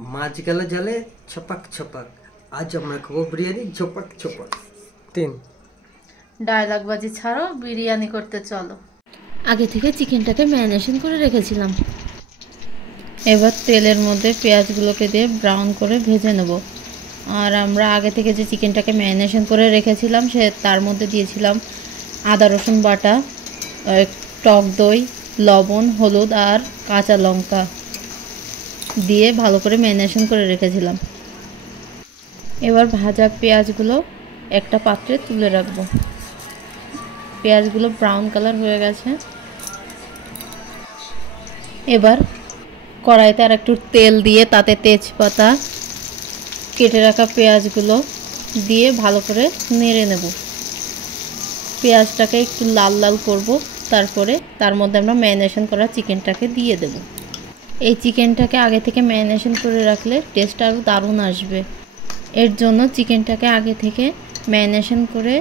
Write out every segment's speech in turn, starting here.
মাছ গেল জালে ছপাক ছপাক, আজ আমরা খাবো বিরিয়ানি ঝপাক ছপাক। 3 ডায়লগ বাজি ছাড়ো, বিরিয়ানি করতে চলো। আগে থেকে চিকেনটাকে ম্যারিনেশন করে রেখেছিলাম। এবার তেলের মধ্যে পেঁয়াজগুলোকে দিয়ে ব্রাউন করে ভেজে নেব। আর আমরা আগে থেকে যে চিকেনটাকে ম্যারিনেশন করে রেখেছিলাম তার মধ্যে দিয়েছিলাম আদা রসুন বাটা, টক দই, লবণ, হলুদ আর কাঁচা লঙ্কা দিয়ে ভালো করে ম্যারিনেশন করে রেখেছিলাম। এবার ভাজা পেঁয়াজগুলো একটা পাত্রে তুলে রাখবো। পেঁয়াজগুলো ব্রাউন কালার হয়ে গেছে। এবার কড়াইতে আর একটু তেল দিয়ে তাতে তেজপাতা, কেটে রাখা পেঁয়াজগুলো দিয়ে ভালো করে নেড়ে নেব। পেঁয়াজটাকে একটু লাল লাল করব, তারপরে তার মধ্যে আমরা ম্যারিনেশন করা চিকেনটাকে দিয়ে দেব। এই চিকেনটাকে আগে থেকে ম্যারিনেশন করে রাখলে টেস্টটা আরও দারুণ আসবে। এর জন্য চিকেনটাকে আগে থেকে ম্যারিনেশন করে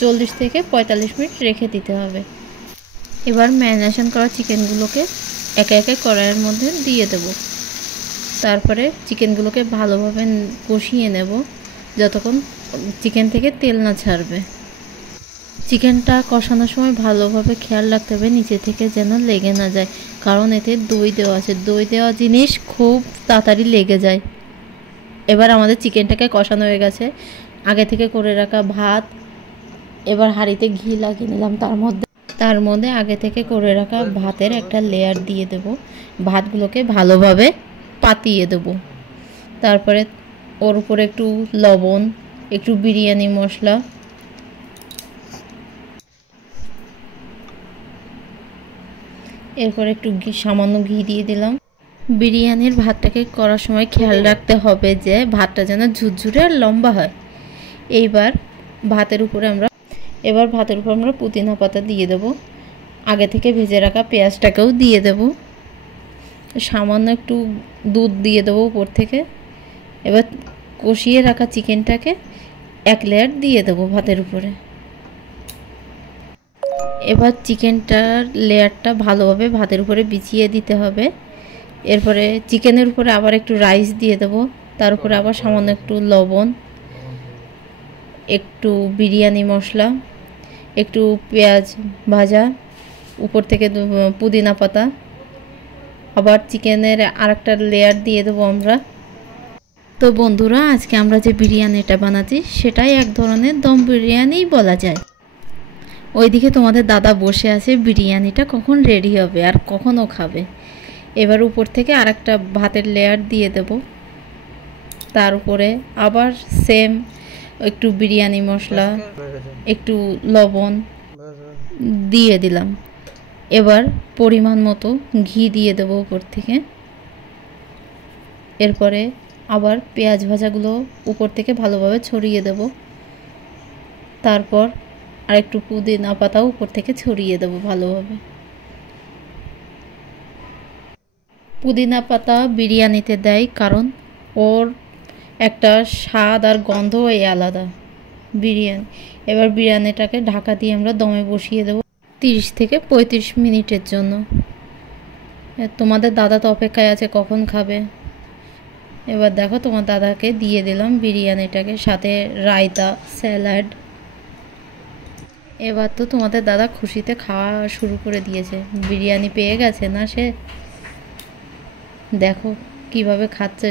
40 থেকে 45 মিনিট রেখে দিতে হবে। এবার ম্যারিনেশন করা চিকেনগুলোকে একে একে কড়াইয়ের মধ্যে দিয়ে দেব। তারপরে চিকেনগুলোকে ভালোভাবে কষিয়ে নেব যতক্ষণ চিকেন থেকে তেল না ছাড়বে। চিকেনটা কষানোর সময় ভালোভাবে খেয়াল রাখতে হবে নিচে থেকে যেন লেগে না যায়, কারণ এতে দই দেওয়া আছে। দই দেওয়া জিনিস খুব তাড়াতাড়ি লেগে যায়। এবার আমাদের চিকেনটাকে কষানো হয়ে গেছে। আগে থেকে করে রাখা ভাত, এবার হাঁড়িতে ঘি লাগিয়ে নিলাম। তার মধ্যে আগে থেকে করে রাখা ভাতের একটা লেয়ার দিয়ে দেব। ভাতগুলোকে ভালোভাবে পাতিয়ে দেব। তারপরে ওর উপরে একটু লবণ, একটু বিরিয়ানি মশলা, এরপর একটু সামান্য ঘি দিয়ে দিলাম। বিরিয়ানির ভাতটাকে করার সময় খেয়াল রাখতে হবে যে ভাতটা যেন ঝুরঝুরে আর লম্বা হয়। এইবার ভাতের উপরে আমরা পুদিনা পাতা দিয়ে দেব। আগে থেকে ভেজে রাখা পেঁয়াজটাকেও দিয়ে দেব। সামান্য একটু দুধ দিয়ে দেবো উপর থেকে। এবার কষিয়ে রাখা চিকেনটাকে এক লেয়ার দিয়ে দেবো ভাতের উপরে। এবার চিকেনটার লেয়ারটা ভালোভাবে ভাতের উপরে বিছিয়ে দিতে হবে। এরপরে চিকেনের উপরে আবার একটু রাইস দিয়ে দেবো। তার উপরে আবার সামান্য একটু লবণ, একটু বিরিয়ানি মশলা, একটু পেঁয়াজ ভাজা, উপর থেকে পুদিনা পাতা, আবার চিকেনের আরেকটা লেয়ার দিয়ে দেবো আমরা। তো বন্ধুরা, আজকে আমরা যে বিরিয়ানিটা বানাচ্ছি সেটাই এক ধরনের দম বিরিয়ানিই বলা যায়। ওইদিকে তোমাদের দাদা বসে আছে, বিরিয়ানিটা কখন রেডি হবে আর কখনও খাবে। এবার উপর থেকে আরেকটা ভাতের লেয়ার দিয়ে দেব। তার উপরে আবার সেম একটু বিরিয়ানি মশলা, একটু লবণ দিয়ে দিলাম। এবার পরিমাণ মতো ঘি দিয়ে দেবো উপর থেকে। এরপরে আবার পেঁয়াজ ভাজাগুলো উপর থেকে ভালোভাবে ছড়িয়ে দেব। তারপর আর একটু পুদিনা পাতাও উপর থেকে ছড়িয়ে দেব ভালোভাবে। পুদিনা পাতা বিরিয়ানিতে দেয় কারণ ওর একটা স্বাদ আর গন্ধই আলাদা বিরিয়ানি। এবার বিরিয়ানিটাকে ঢাকা দিয়ে আমরা দমে বসিয়ে দেব 30 থেকে 35 মিনিটের জন্য। তোমাদের দাদা তো অপেক্ষায় আছে কখন খাবে। এবার দেখো, তোমার দাদাকে দিয়ে দিলাম বিরিয়ানিটাকে, সাথে রায়তা, স্যালাড। এবার তো তোমাদের দাদা খুশিতে খাওয়া শুরু করে দিয়েছে। বিরিয়ানি পেয়ে গেছে না সে, দেখো কিভাবে খাচ্ছে।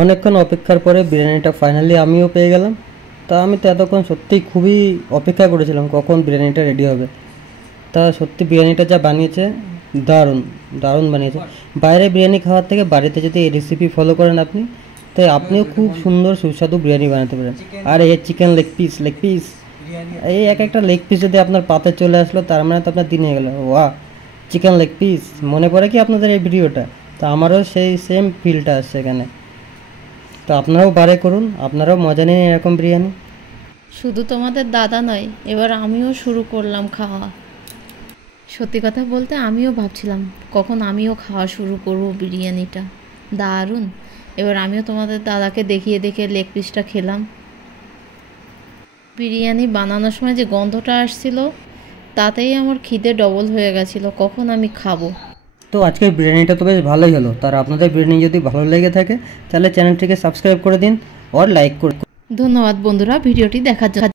অনেকক্ষণ অপেক্ষার পরে বিরিয়ানিটা ফাইনালি আমিও পেয়ে গেলাম। তা আমি তো এতক্ষণ সত্যিই খুবই অপেক্ষা করেছিলাম কখন বিরিয়ানিটা রেডি হবে। তা সত্যি বিরিয়ানিটা যা বানিয়েছে দারুণ দারুণ বানিয়েছে। বাইরে বিরিয়ানি খাওয়ার থেকে বাড়িতে যদি এই রেসিপি ফলো করেন আপনি, তাই আপনিও খুব সুন্দর সুস্বাদু বিরিয়ানি বানাতে পারেন। আর এই চিকেন লেগ পিস এই এক একটা লেগ পিস যদি আপনার পাতে চলে আসলো, তার মানে তো আপনার দিন হয়ে গেল। ওয়া, চিকেন লেগ পিস মনে পড়ে কি আপনাদের এই ভিডিওটা? তো আমারও সেই সেম ফিলটা আসছে এখানে। তো আপনারাও বারে করুন, আপনারাও মজা নিন এরকম বিরিয়ানি। শুধু তোমাদের দাদা নয়, এবার আমিও শুরু করলাম খাওয়া। সত্যি কথা বলতে আমিও ভাবছিলাম কখন আমিও খাওয়া শুরু করব বিরিয়ানিটা। দারুণ। এবার আমিও তোমাদের দাদাকে দেখিয়ে দেখে লেগ পিসটা খেলাম। বিরিয়ানি বানানোর সময় যে গন্ধটা আসছিল তাতেই আমার খিদে ডবল হয়ে গেছিলো কখন আমি খাবো। তো আজকের বিরিয়ানিটা তো বেশ ভালোই হলো। তার আপনাদের বিরিয়ানি যদি ভালো লেগে থাকে তাহলে চ্যানেলটিকে সাবস্ক্রাইব করে দিন আর লাইক করে। ধন্যবাদ বন্ধুরা ভিডিওটি দেখার জন্য।